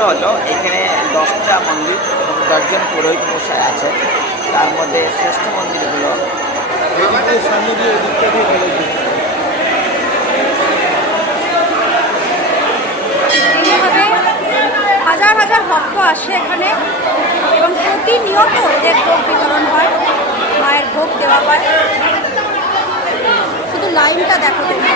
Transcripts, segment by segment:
মন্দিরগুলো হলো এখানে 10টা মন্দির এবং 10জন পুরোহিত মশাই আছে। তার মধ্যে শ্রেষ্ঠ মন্দিরগুলো সামনে দিয়ে দিকটা দিয়ে এইভাবে হাজার হাজার ভক্ত আসে এখানে এবং প্রতিনিয়ত এদের ভোগ বিতরণ হয়, মায়ের ভোগ দেওয়া হয়। শুধু লাইনটা দেখো তোমরা।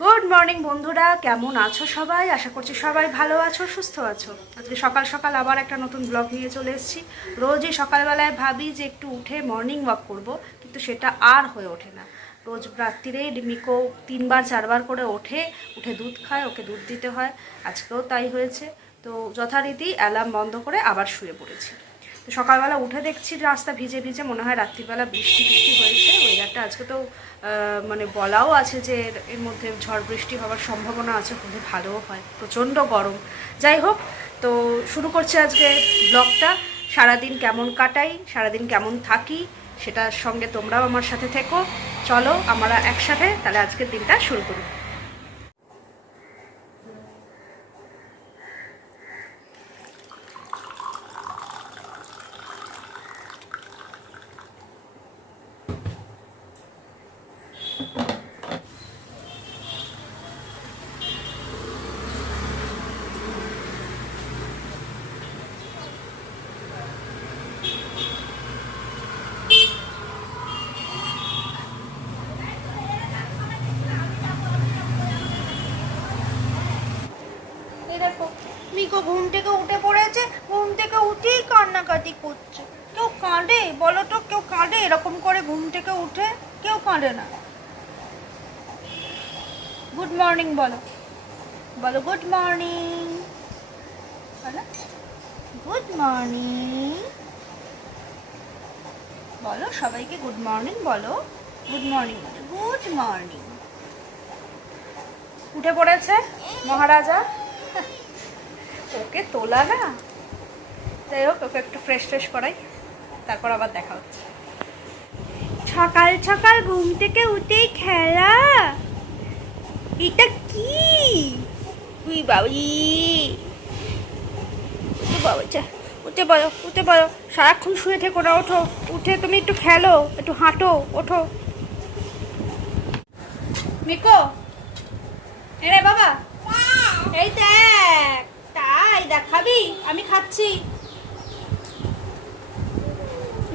গুড মর্নিং বন্ধুরা, কেমন আছো সবাই? আশা করছি সবাই ভালো আছো, সুস্থ আছো। আজকে সকাল সকাল আবার একটা নতুন ব্লগ নিয়ে চলে এসেছি। রোজই সকালবেলায় ভাবি যে একটু উঠে মর্নিং ওয়াক করব, কিন্তু সেটা আর হয়ে ওঠে না। রোজ রাত্রিরেই মিকো 3বার 4বার করে উঠে দুধ খায়, ওকে দুধ দিতে হয়। আজকেও তাই হয়েছে। তো যথারীতি অ্যালার্ম বন্ধ করে আবার শুয়ে পড়েছি। তো সকালবেলা উঠে দেখছি রাস্তা ভিজে ভিজে, মনে হয় রাত্রিবেলা বৃষ্টি হয়েছে। ওয়েদারটা আজকে তো মানে বলাও আছে যে এর মধ্যে ঝড় বৃষ্টি হওয়ার সম্ভাবনা আছে, খুবই ভালোও হয়, প্রচণ্ড গরম। যাই হোক, তো শুরু করছি আজকে ব্লগটা। সারাদিন কেমন কাটাই, সারাদিন কেমন থাকি, সেটার সঙ্গে তোমরাও আমার সাথে থেকো। চলো আমরা একসাথে তাহলে আজকের দিনটা শুরু করি। মিকো ঘুম থেকে উঠে পড়েছে, ঘুম থেকে উঠেই কান্নাকাটি করছে। কেউ কাঁদে বলো তো? কেউ কাঁদে এরকম করে ঘুম থেকে উঠে? কেউ কাঁদে না। গুড মর্নিং বলো, বলো গুড মর্নিং, বলো গুড মর্নিং, বলো সবাইকে গুড মর্নিং, বলো গুড মর্নিং, গুড মর্নিং। উঠে পড়েছে মহারাজা, ওকে তোলা না। যাই হোক, ওকে একটু ফ্রেশ করাই, তারপর আবার দেখা হচ্ছে। সকাল সকাল ঘুম থেকে উঠেই খেলা, এটা কি? তুই বাবি বাবা, উঠে বলো, উঠে বলো। সারাক্ষণ শুয়ে থেকো না, ওঠো। উঠে তুমি একটু খেলো, একটু হাঁটো, ওঠো। মিকো এরে বাবা, এই দেখ, তাই দেখ, খাবি? আমি খাচ্ছি,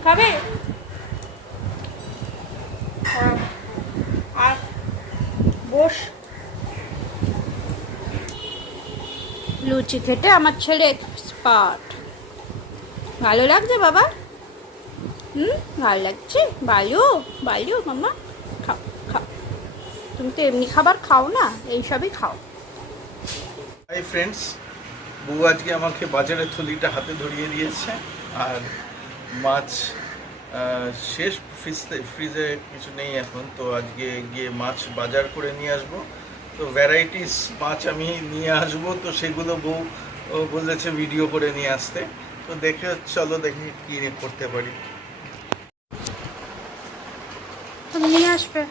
খাবে? আর বস। লুচি খেতে আমার ছেলে এক্সপার্ট। ভালো লাগছে বাবা? ভালো লাগছে? ভালো ভালো মাম্মা, খাও খাও। তুমি তো এমনি খাবার খাও না, এইসবই খাও। হাই ফ্রেন্ডস, বউ আজকে আমাকে বাজারের থলিটা হাতে ধরিয়ে দিয়েছে। আর মাছ শেষ, ফ্রিজে কিছু নেই এখন, তো আজকে গিয়ে মাছ বাজার করে নিয়ে আসবো। তো ভ্যারাইটিস মাছ আমি নিয়ে আসবো, তো সেগুলো বউ বলেছে ভিডিও করে নিয়ে আসতে। তো দেখে চলো দেখি কি করতে পারি। তুমি নিয়ে আসবে?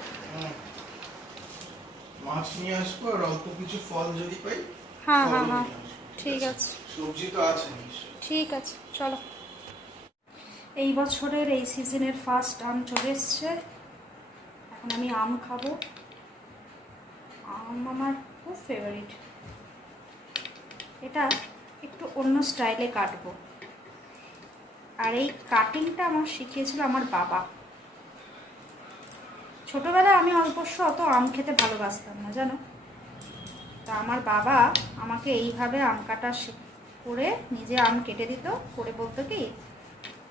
মাছ নিয়ে আসবো আর অল্প কিছু ফল যদি পাই। হ্যাঁ হ্যাঁ হ্যাঁ, ঠিক আছে। সবজি তো আছে নিশ্চয়ই। ঠিক আছে, চলো। এই বছরের এই সিজনের ফার্স্ট আম চলে এসছে। এখন আমি আম খাবো। আম আমার খুব ফেভারিট। এটা একটু অন্য স্টাইলে কাটবো, আর এই কাটিংটা আমার শিখিয়েছিল আমার বাবা। ছোটোবেলায় আমি অল্পস্ব অত আম খেতে ভালোবাসতাম না, জানো। তা আমার বাবা আমাকে এইভাবে আম কাটা করে নিজে আম কেটে দিত, করে বলতো কি,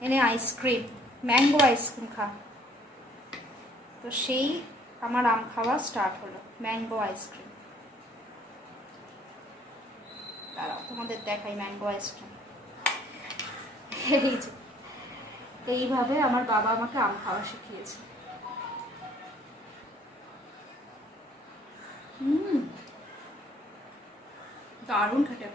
এনে আইসক্রিম, ম্যাঙ্গো আইসক্রিম খা। তো সেই আমার আম খাওয়া স্টার্ট হলো, ম্যাঙ্গো আইসক্রিম। দাঁড়াও তোমাদের দেখাই ম্যাঙ্গো আইসক্রিম। এই যে এইভাবে আমার বাবা আমাকে আম খাওয়া শিখিয়েছে। দারুণ খেতে,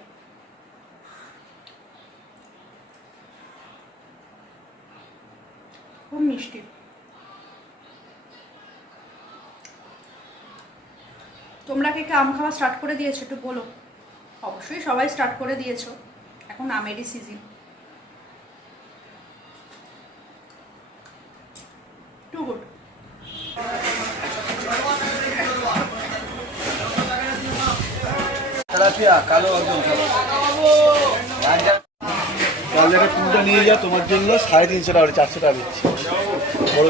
খুব মিষ্টি। তোমরা কে কে আম খাওয়া স্টার্ট করে দিয়েছো একটু বলো। অবশ্যই সবাই স্টার্ট করে দিয়েছো, এখন আমেরই সিজন। Two good. কালো একদম বাজারে কুড়িটা নিয়ে যা, তোমার জন্য 350 টাকা 400 টাকা দিচ্ছি।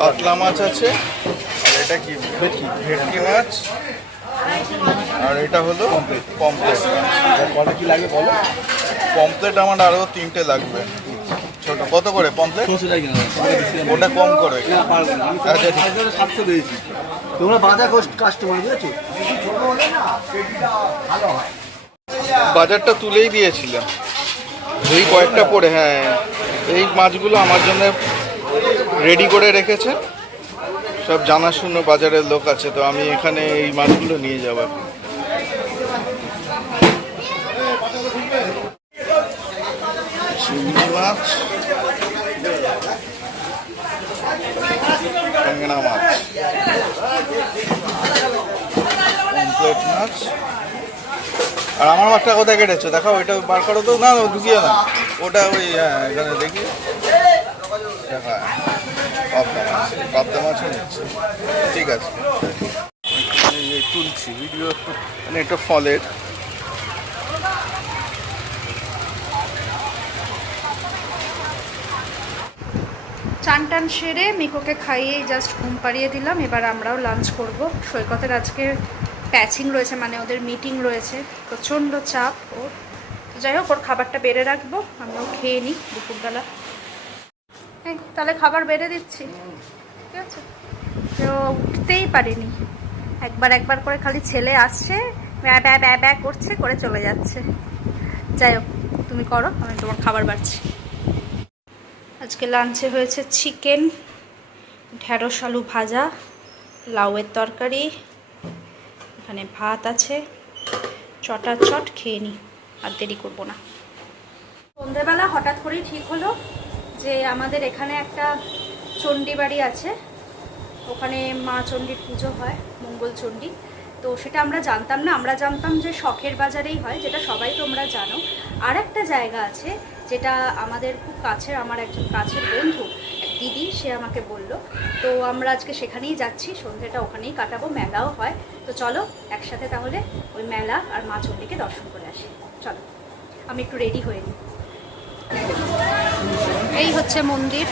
কাতলা মাছ আছে, আর এটা কি ভেটকি মাছ, আর এটা হলো পমপ্লেট। কটা কি লাগবে বলো? পমপ্লেট আমার আরও 3টে লাগবে। ছোট কত করে পমপ্লেট? ওটা কম করে। আচ্ছা 700 দিয়েছি। তোমরা বাজার কাস্টমার বুঝেছো? বাজারটা তুলেই দিয়েছিলাম, এই কয়েকটা পরে। হ্যাঁ, এই মাছগুলো আমার জন্য রেডি করে রেখেছে, সব জানাশুনো বাজারের লোক আছে, তো আমি এখানে এই মাছগুলো নিয়ে যাব। চিংড়ি মাছ, ট্যাংরা মাছ, পমফ্রেট মাছ। আর আমার মাছটা কোথায় কেটেছো দেখাও, ওইটা বার করো তো। না ঢুকিয়ে না, ওটা ওই এখানে দেখি। হ্যাঁ, পাবদা মাছও নিচ্ছে, ঠিক আছে। এই তুলছি ভিডিও, মানে এটা ফলের। চান টান সেরে মিকোকে খাইয়েই জাস্ট ঘুম পাড়িয়ে দিলাম। এবার আমরাও লাঞ্চ করব। সৈকতের আজকে প্যাচিং রয়েছে, মানে ওদের মিটিং রয়েছে, প্রচণ্ড চাপ ওর। যাই হোক, ওর খাবারটা বেড়ে রাখবো, আমরাও খেয়ে নিই দুপুরবেলা। এই তাহলে খাবার বেড়ে দিচ্ছি, ঠিক আছে? তো উঠতেই পারিনি, একবার করে খালি ছেলে আসছে, ব্যা ব্যা ব্যা ব্যা করছে, করে চলে যাচ্ছে। যাই হোক, তুমি করো, আমি তোমার খাবার বাড়ছি। আজকে লাঞ্চে হয়েছে চিকেন, ঢেঁড়স আলু ভাজা, লাউয়ের তরকারি, এখানে ভাত আছে, চটাচট খেয়ে নিই, আর দেরি করবো না। সন্ধেবেলা হঠাৎ করেই ঠিক হলো যে আমাদের এখানে একটা চণ্ডী বাড়ি আছে, ওখানে মা চণ্ডীর পুজো হয়, মঙ্গল চণ্ডী। তো সেটা আমরা জানতাম না, আমরা জানতাম যে শখের বাজারেই হয়, যেটা সবাই তোমরা জানো। আর একটা জায়গা আছে যেটা আমাদের খুব কাছের, আমার একজন কাছের বন্ধু, এক দিদি, সে আমাকে বলল। তো আমরা আজকে সেখানেই যাচ্ছি, সন্ধ্যেটা ওখানেই কাটাবো, মেলাও হয়। তো চলো একসাথে তাহলে ওই মেলা আর মা চণ্ডীকে দর্শন করে আসি। চলো, আমি একটু রেডি হয়ে নিই। এই হচ্ছে মন্দির।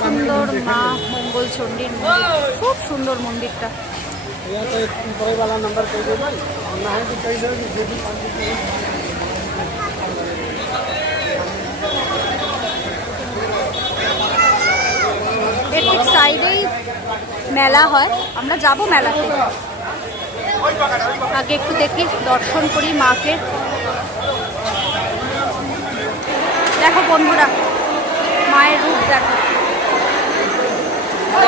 সুন্দর মা মঙ্গল চণ্ডীর মন্দির, খুব সুন্দর মন্দিরটা। এর ঠিক সাইডেই মেলা হয়, আমরা যাব মেলাতে। আগে একটু দেখি, দর্শন করি মাকে। দেখো বন্ধুরা, মায়ের রূপ দেখো,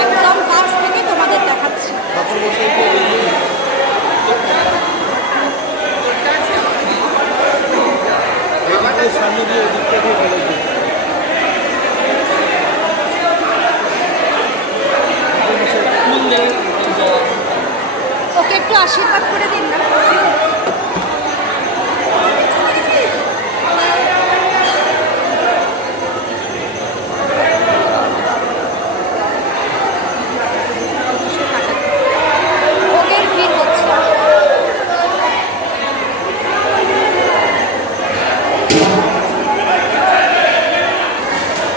একদম কাছ থেকে তোমাদের দেখাচ্ছি। ওকে একটু আশীর্বাদ করে দিন না।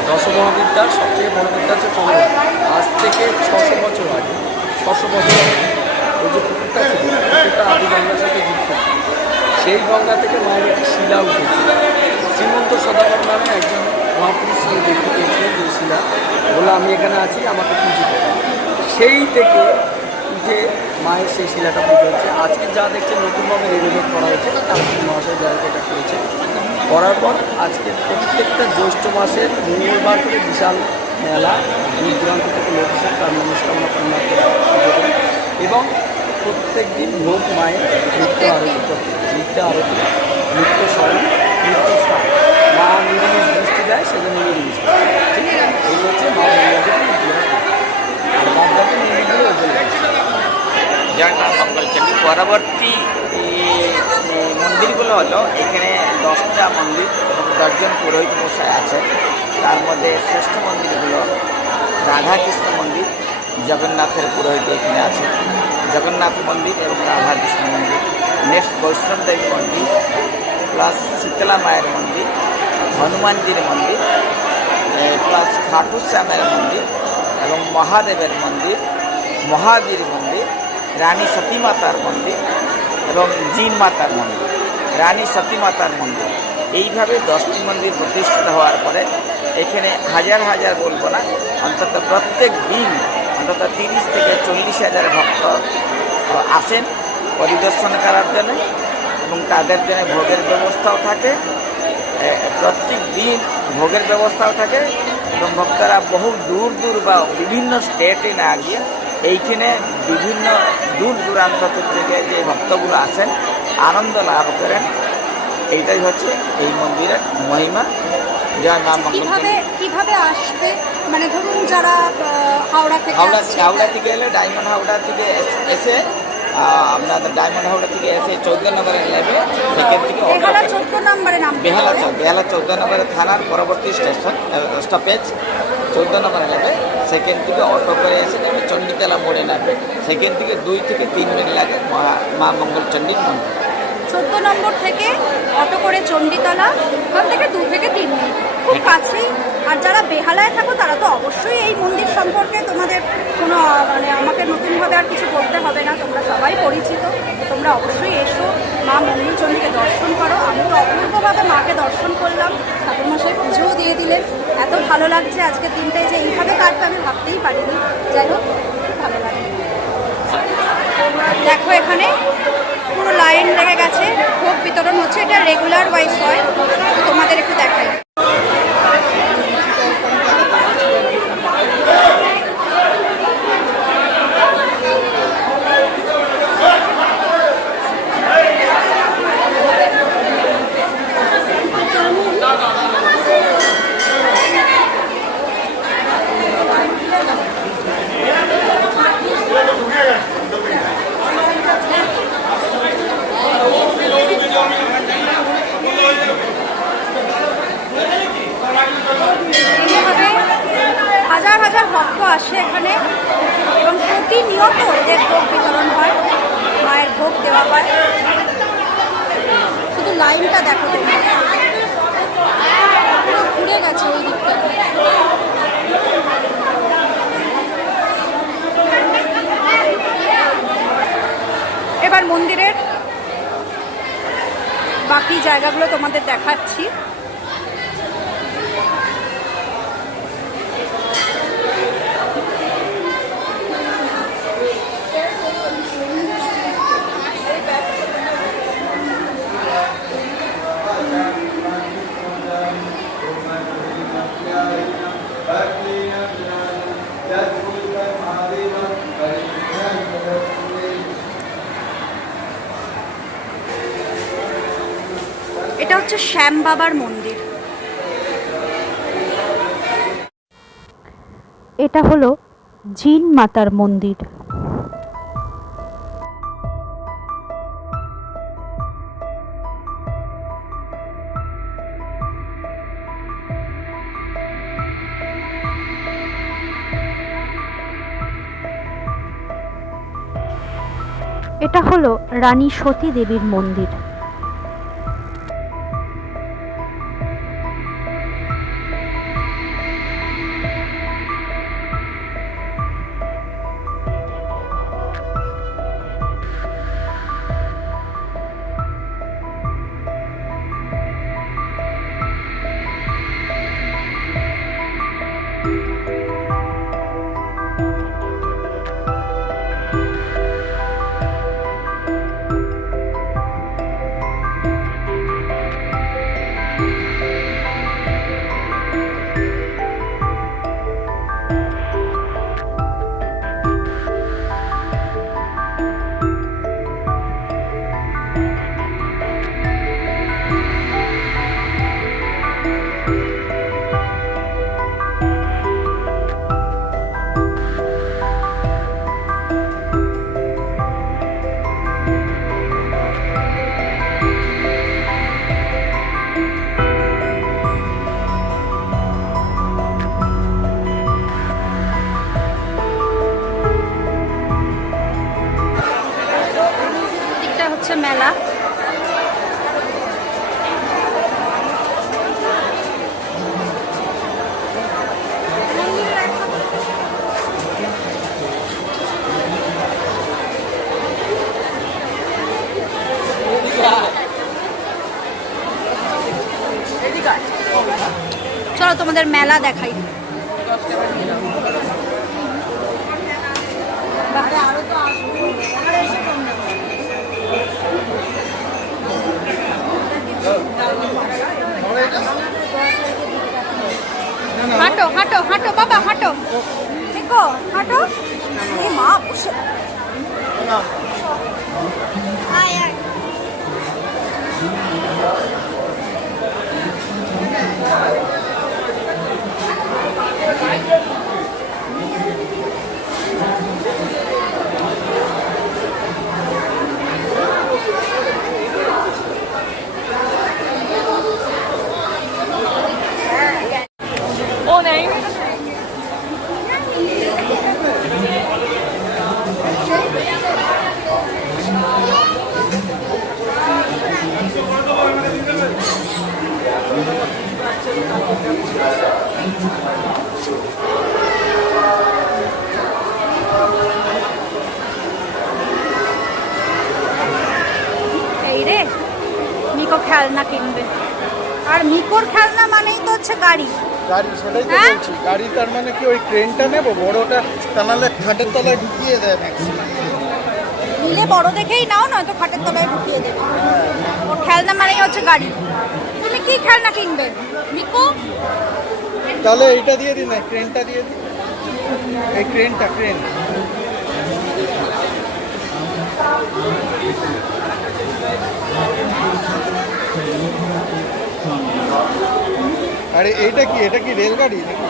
দশমহাবিদ্যার সবথেকে বড় বিদ্যা হচ্ছে গঙ্গা। আজ থেকে 600 বছর আগে, 600 বছর আগে ওই যে পুকুরটা ছিল, পুকুরটা আদি গঙ্গার সাথে যুক্ত। সেই গঙ্গা থেকে মায়ের একটি শিলা উঠেছিল। শ্রীমন্ত সদাগর নামে একজন মহাপুরুষ সঙ্গে দেখতে পেয়েছিলেন যে শিলা, বলে আমি এখানে আছি, আমাকে পুজো করো। সেই থেকে উঠে মায়ের সেই শিলাটা পুজো হচ্ছে। আজকে যা দেখছে নতুনভাবে রেনোভেট করা হয়েছে, তারপর মহাশয় যারা এটা করেছে, করার পর আজকে প্রত্যেকটা জ্যৈষ্ঠ মাসের মঙ্গলবার করে বিশাল মেলা, দূর দূরান্ত থেকে লোক এসে তার মনস্কামনা পূর্ণ করে, এবং প্রত্যেক দিন ভোগ মায়ের নিত্য আরতি করতে, নিত্য আরতি, নিত্য স্মরণ, নিত্য স্নান। মা নিরামিষ দৃষ্টি দেয়, সেজন্য নিরামিষ। ঠিক আছে, এই হচ্ছে মা গঙ্গা পরবর্তী মন্দিরগুলো হলো এখানে 10টা মন্দির এবং 10জন পুরোহিত মশাই আছে। তার মধ্যে শ্রেষ্ঠ মন্দির হলো রাধাকৃষ্ণ মন্দির, জগন্নাথের পুরোহিত এখানে আছে, জগন্নাথ মন্দির এবং রাধাকৃষ্ণ মন্দির। নেক্সট বৈষ্ণব দেবী মন্দির, প্লাস শীতলা মায়ের মন্দির, হনুমানজির মন্দির, প্লাস খাটু শ্যামের মন্দির এবং মহাদেবের মন্দির, মহাবীর মন্দির, রানী সতী মাতার মন্দির এবং জিন মাতার মন্দির, রানী সতী মাতার মন্দির। এইভাবে 10টি মন্দির প্রতিষ্ঠিত হওয়ার পরে এখানে হাজার হাজার বলবো না, অন্তত প্রত্যেক দিন অন্তত 30 থেকে 40 হাজার ভক্ত আসেন পরিদর্শন করার জন্য এবং তাদের জন্য ভোগের ব্যবস্থাও থাকে। প্রত্যেক দিন ভোগের ব্যবস্থাও থাকে এবং ভক্তরা বহু দূর দূর বা বিভিন্ন স্টেটে না গিয়ে এইখানে বিভিন্ন দূর দূরান্ত থেকে যে ভক্তগুলো আসেন আনন্দ লাভ করেন। এইটাই হচ্ছে এই মন্দিরের মহিমা। জয় মা মঙ্গল। কিভাবে আসবে, মানে ধরুন যারা হাওড়া থেকে এলে ডায়মন্ড হাওড়া থেকে এসে আপনাদের ডায়মন্ড হাওড়া থেকে এসে 14 নম্বরে নেবে, সেখান থেকে বেহালা 14 নম্বরে নাম, বেহালা 14 নম্বরে থানার পরবর্তী স্টেশন স্টপেজ 14 নম্বরে নেবে, সেখান থেকে অটো করে এসে নেবে চণ্ডীতলা মোড়ে নামবে, সেখান থেকে 2 থেকে 3 মিনিট লাগে মা মঙ্গল চণ্ডীর মন্দির। 14 নম্বর থেকে অটো করে চণ্ডীতলা, ওখান থেকে 2 থেকে 3 মিনিট, খুব কাছেই। আর যারা বেহালায় থাকো তারা তো অবশ্যই এই মন্দির সম্পর্কে তোমাদের কোনো মানে আমাকে নতুনভাবে আর কিছু বলতে হবে না, তোমরা সবাই পরিচিত। তোমরা অবশ্যই এসো, মা মঙ্গল চণ্ডীকে দর্শন করো। আমি তো অপূর্বভাবে মাকে দর্শন করলাম, ঠাকুরমশাই পুজোও দিয়ে দিলেন। এত ভালো লাগছে আজকের দিনটাই যে এইভাবে কাটবে আমি ভাবতেই পারিনি। যাই হোক, ভালো লাগে। দেখো এখানে পুরো লাইন লেগে গেছে, ভোগ বিতরণ হচ্ছে। এটা রেগুলার ওয়াইজ হয়, তোমাদের একটু দেখাই। হাজার হাজার ভক্ত আসে এখানে এবং প্রতিনিয়ত এদের ভোগ বিতরণ হয়, মায়ের ভোগ দেওয়া হয়। শুধু লাইনটা দেখো, পুরো ঘুরে গেছে এই দিকটা। এবার মন্দিরের বাকি জায়গাগুলো তোমাদের দেখাচ্ছি। এটা হচ্ছে শ্যাম বাবার মন্দির। এটা হলো জিন মাতার মন্দির। এটা হলো রানী সতী দেবীর মন্দির। তোমাদের মেলা দেখাই। হাঁটো হাঁটো হাঁটো বাবা হাঁটো, দেখো হাঁটো। এ মা বসে আয় আয়। এই রে মিকো খেলনা কিনবে, আর মিকোর খেলনা মানেই তো হচ্ছে গাড়ি। গাড়ি, সেটাই তো হ্যাঁ? বলছি। গাড়ি তার মানে কি ওই ট্রেনটা নেবো বড়টা, তা নাহলে খাটের তলায় ঢুকিয়ে দেয় ম্যাক্সিমাম। নিলে বড় দেখেই নাও, নয়তো খাটের তলায় ঢুকিয়ে দেবে। ওর খেলনা মানেই হচ্ছে গাড়ি। তুমি কি খেলনা কিনবে মিকো? তাহলে এইটা দিয়ে দিন, না ট্রেনটা দিয়ে দিন, এই ট্রেনটা, ট্রেন। আরে এইটা কি, এটা কি রেলগাড়ি নাকি?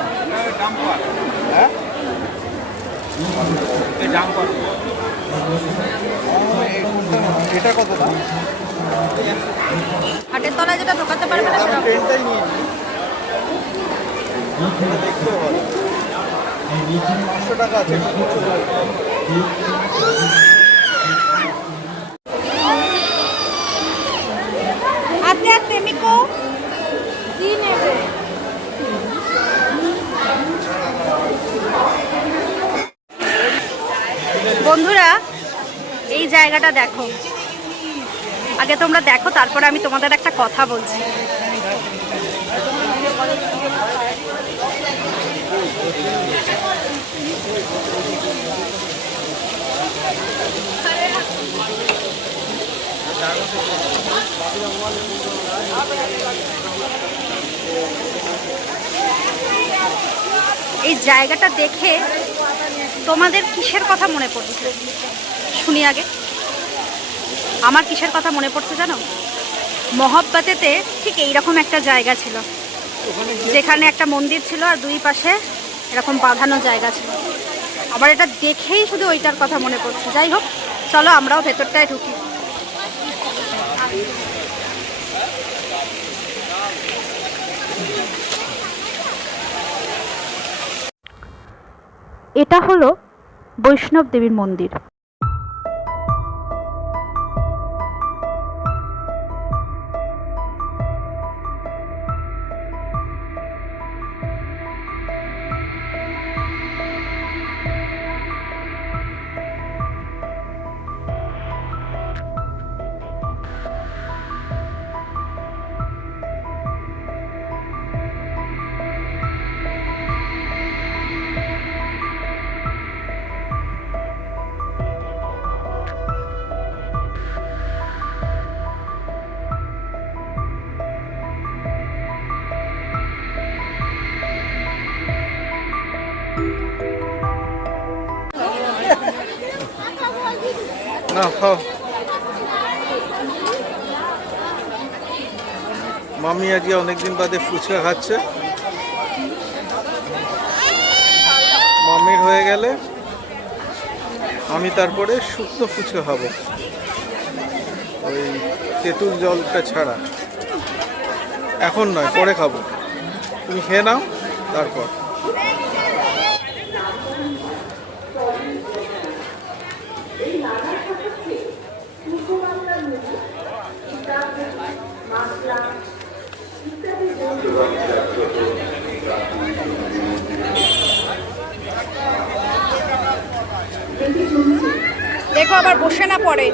হ্যাঁ, এটা কত দাম? খাটের তলায় যেটা ঢোকাতে পারবে না আমি সেটা। ট্রেনটাই নিয়ে নিই, এটা দেখতেও ভালো। 500 টাকা আছে, একটু কিছু ভালো। আস্তে আস্তে মিকো, কি নেবে? বন্ধুরা এই জায়গাটা দেখো, আগে তোমরা দেখো তারপরে আমি তোমাদের একটা কথা বলছি। এই জায়গাটা দেখে তোমাদের কিসের কথা মনে পড়ছে শুনি আগে। আমার কিসের কথা মনে পড়ছে জানো? মহব্বতেতে ঠিক এইরকম একটা জায়গা ছিল, যেখানে একটা মন্দির ছিল আর দুই পাশে এরকম বাঁধানো জায়গা ছিল। আবার এটা দেখেই শুধু ওইটার কথা মনে পড়ছে। যাই হোক, চলো আমরাও ভেতরটায় ঢুকি। এটা হলো বৈষ্ণব দেবীর মন্দির। না খাও। মামি আজকে অনেকদিন বাদে ফুচকা খাচ্ছে। মামির হয়ে গেলে আমি তারপরে শুকনো ফুচকা খাবো, ওই তেঁতুল জলটা ছাড়া। এখন নয়, পরে খাবো। তুমি খেয়ে নাও তারপর। দেখো আবার বসে না পড়ে।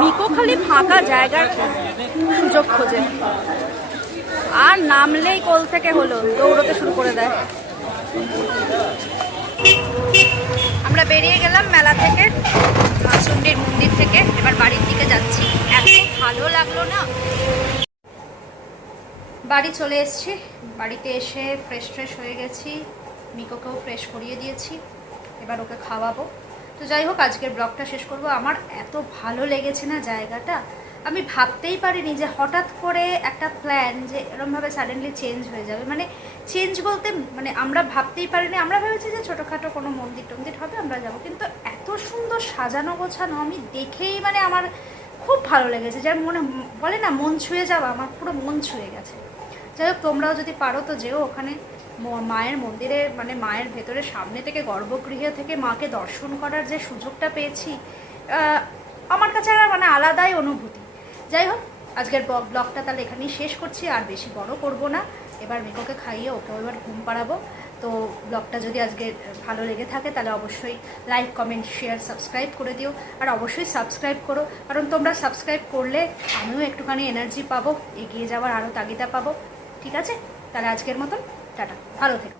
মিকো খালি ফাঁকা জায়গার সুযোগ খোঁজে, আর নামলেই কোল থেকে হলো দৌড়তে শুরু করে দেয়। আমরা বেরিয়ে গেলাম মেলা থেকে, মাছুন্ডির মন্দির থেকে, এবার বাড়ির দিকে যাচ্ছি। এত ভালো লাগলো না। বাড়ি চলে এসেছি, বাড়িতে এসে ফ্রেশ হয়ে গেছি, মিকোকেও ফ্রেশ করিয়ে দিয়েছি, এবার ওকে খাওয়াবো। তো যাই হোক, আজকের ব্লগটা শেষ করব। আমার এত ভালো লেগেছে না জায়গাটা, আমি ভাবতেই পারিনি যে হঠাৎ করে একটা প্ল্যান যে এরমভাবে সাডেনলি চেঞ্জ হয়ে যাবে। মানে চেঞ্জ বলতে মানে আমরা ভাবতেই পারিনি, আমরা ভেবেছি যে ছোটোখাটো কোনো মন্দির টন্দির হবে আমরা যাব, কিন্তু এত সুন্দর সাজানো গোছানো আমি দেখেই মানে আমার খুব ভালো লেগেছে। যার মনে বলে না মন ছুঁয়ে যাওয়া, আমার পুরো মন ছুঁয়ে গেছে। যাই হোক, তোমরাও যদি পারো তো যেও ওখানে মায়ের মন্দিরে, মানে মায়ের ভেতরে সামনে থেকে গর্ভগৃহ থেকে মাকে দর্শন করার যে সুযোগটা পেয়েছি, আমার কাছে মানে আলাদাই অনুভূতি। যাই হোক, আজকের ব্লগটা তাহলে এখানেই শেষ করছি, আর বেশি বড় করব না। এবার মিকোকে খাইয়ে ওকেও এবার ঘুম পাড়াবো। তো ব্লগটা যদি আজকে ভালো লেগে থাকে তাহলে অবশ্যই লাইক, কমেন্ট, শেয়ার, সাবস্ক্রাইব করে দিও। আর অবশ্যই সাবস্ক্রাইব করো, কারণ তোমরা সাবস্ক্রাইব করলে আমিও একটুখানি এনার্জি পাবো, এগিয়ে যাওয়ার আরও তাগিদা পাবো। ঠিক আছে, তাহলে আজকের মতন টাটা, ভালো থেকো।